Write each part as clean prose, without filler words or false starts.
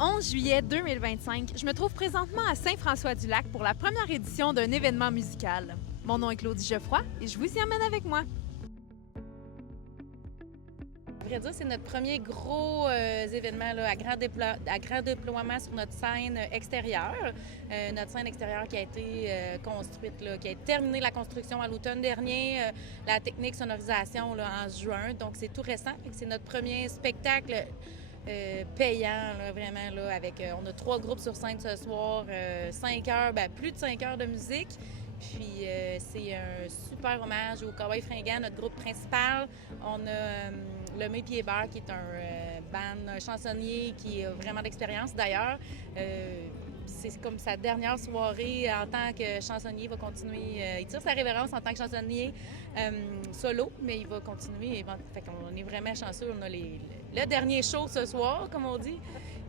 11 juillet 2025, je me trouve présentement à Saint-François-du-Lac pour la première édition d'un événement musical. Mon nom est Claudie Geoffroy et je vous y emmène avec moi. À vrai dire, c'est notre premier gros événement là, à grand déploiement sur notre scène extérieure. Notre scène extérieure qui a été construite, là, qui a terminé la construction à l'automne dernier, la technique sonorisation là, en juin. Donc, c'est tout récent. C'est notre premier spectacle payant, là, vraiment. Là, avec, on a 3 groupes sur scène ce soir, 5 heures, plus de 5 heures de musique. Puis c'est un super hommage au Cowboy Fringant, notre groupe principal. On a le Mes Pieds Beurre, qui est un band chansonnier qui a vraiment d'expérience d'ailleurs. C'est comme sa dernière soirée en tant que chansonnier. Il va continuer. Il tire sa révérence en tant que chansonnier solo, mais il va continuer. Fait qu'on est vraiment chanceux. On a le dernier show ce soir, comme on dit.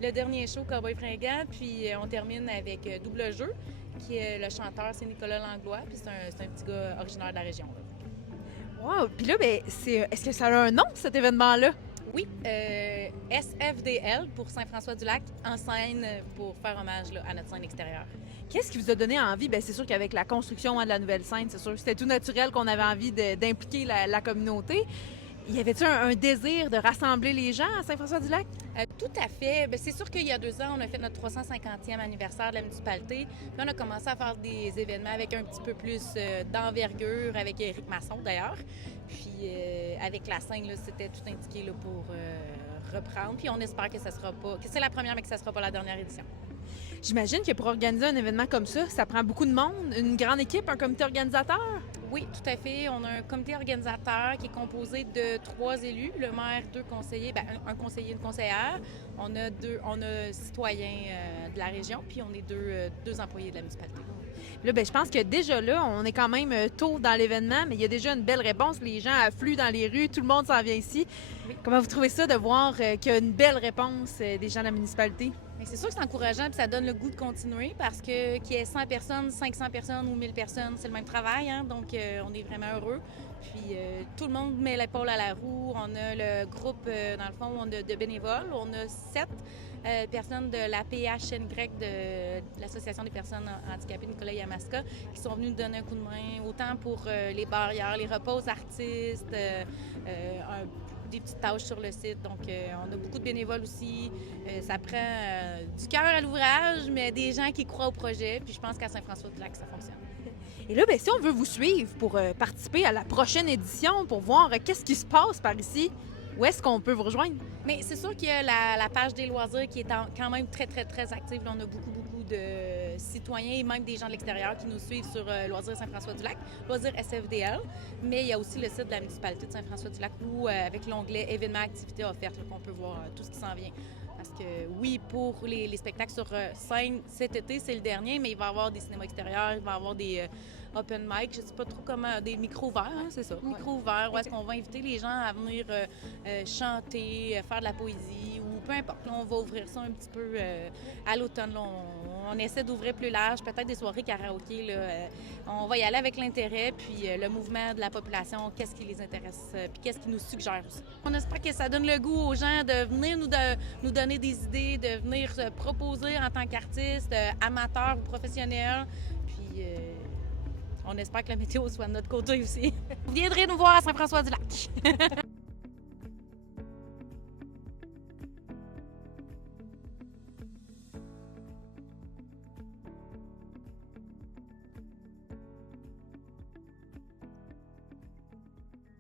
Le dernier show Cowboy Fringant. Puis on termine avec Double Jeu, qui est le chanteur, c'est Nicolas Langlois. Puis c'est un petit gars originaire de la région. Là. Wow! Puis là, est-ce que ça a un nom, cet événement-là? Oui, SFDL pour Saint-François-du-Lac, en scène pour faire hommage là, à notre scène extérieure. Qu'est-ce qui vous a donné envie? C'est sûr qu'avec la construction de la nouvelle scène, c'est sûr que c'était tout naturel qu'on avait envie d'impliquer la communauté. Y avait-il un désir de rassembler les gens à Saint-François-du-Lac? Tout à fait. C'est sûr qu'il y a 2 ans, on a fait notre 350e anniversaire de la municipalité. Puis on a commencé à faire des événements avec un petit peu plus d'envergure, avec Éric Masson d'ailleurs. Puis avec la scène, là, c'était tout indiqué là, pour reprendre. Puis on espère que ça sera pas, que c'est la première, mais que ça sera pas la dernière édition. J'imagine que pour organiser un événement comme ça prend beaucoup de monde, une grande équipe, un comité organisateur. Oui, tout à fait. On a un comité organisateur qui est composé de 3 élus, le maire, 2 conseillers, un conseiller, une conseillère. On a citoyens de la région, puis on est deux employés de la municipalité. Là, je pense que déjà là, on est quand même tôt dans l'événement, mais il y a déjà une belle réponse. Les gens affluent dans les rues, tout le monde s'en vient ici. Oui. Comment vous trouvez ça de voir qu'il y a une belle réponse des gens de la municipalité? Mais c'est sûr que c'est encourageant et ça donne le goût de continuer parce que qu'il y ait 100 personnes, 500 personnes ou 1000 personnes, c'est le même travail. Hein? Donc, on est vraiment heureux. Puis, tout le monde met l'épaule à la roue. On a le groupe, dans le fond, de bénévoles. On a 7 personnes de la PHNY, de l'Association des personnes handicapées Nicolas Yamaska, qui sont venus nous donner un coup de main, autant pour les barrières, les repas aux artistes, des petites tâches sur le site. Donc, on a beaucoup de bénévoles aussi. Ça prend du cœur à l'ouvrage, mais des gens qui croient au projet. Puis je pense qu'à Saint-François-du-Lac, ça fonctionne. Et là, si on veut vous suivre pour participer à la prochaine édition, pour voir qu'est-ce qui se passe par ici, où est-ce qu'on peut vous rejoindre? Mais c'est sûr qu'il y a la page des loisirs qui est quand même très, très, très active. Là, on a beaucoup de citoyens et même des gens de l'extérieur qui nous suivent sur Loisirs Saint-François-du-Lac, Loisirs SFDL. Mais il y a aussi le site de la municipalité de Saint-François-du-Lac où, avec l'onglet événements, activités offertes, là, qu'on peut voir tout ce qui s'en vient. Parce que oui, pour les spectacles sur scène cet été, c'est le dernier, mais il va y avoir des cinémas extérieurs, il va y avoir des open mic, je ne sais pas trop comment, des micros ouverts, hein, c'est ça, micros ouverts, où est-ce qu'on va inviter les gens à venir chanter, faire de la poésie ou peu importe. Là, on va ouvrir ça un petit peu à l'automne. Là, on essaie d'ouvrir plus large, peut-être des soirées karaoké. Là, on va y aller avec l'intérêt, puis le mouvement de la population, qu'est-ce qui les intéresse, puis qu'est-ce qui nous suggère aussi. On espère que ça donne le goût aux gens de venir nous donner des idées, de venir se proposer en tant qu'artiste, amateur ou professionnel. Puis on espère que la météo soit de notre côté aussi. Vous viendrez nous voir à Saint-François-du-Lac.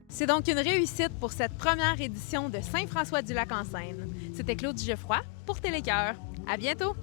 C'est donc une réussite pour cette première édition de Saint-François-du-Lac en scène. C'était Claudie Geoffroy pour Télécœur. À bientôt!